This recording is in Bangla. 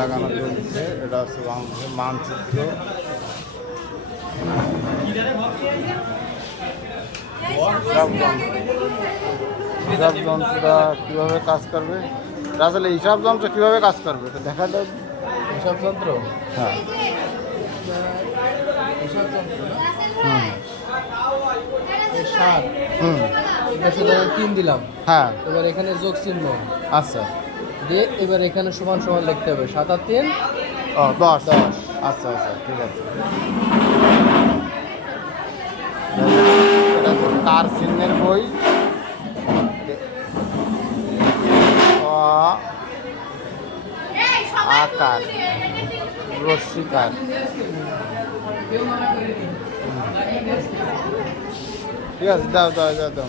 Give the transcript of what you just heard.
লাগানো চলছে এটা হচ্ছে বাংলাদেশের মানচিত্র। সব যন্ত্র হিসাব যন্ত্রটা কীভাবে কাজ করবে? আসলে হিসাব যন্ত্র কীভাবে কাজ করবে? এটা দেখা দাও হিসাব যন্ত্র? হ্যাঁ। হিসাব যন্ত্র? হুম। হুম। তিন দিলাম। হ্যাঁ। এবার এখানে যোগ চিহ্ন আচ্ছা। দিয়ে এবার এখানে সমান সমান লিখতে হবে। সাত আর তিন? ও দশ। দশ। আচ্ছা আচ্ছা ঠিক আছে। এটা হচ্ছে তার চিহ্নের বই। আকার রশ্মিকার। ঠিক আছে দাও দাও দাও দাও।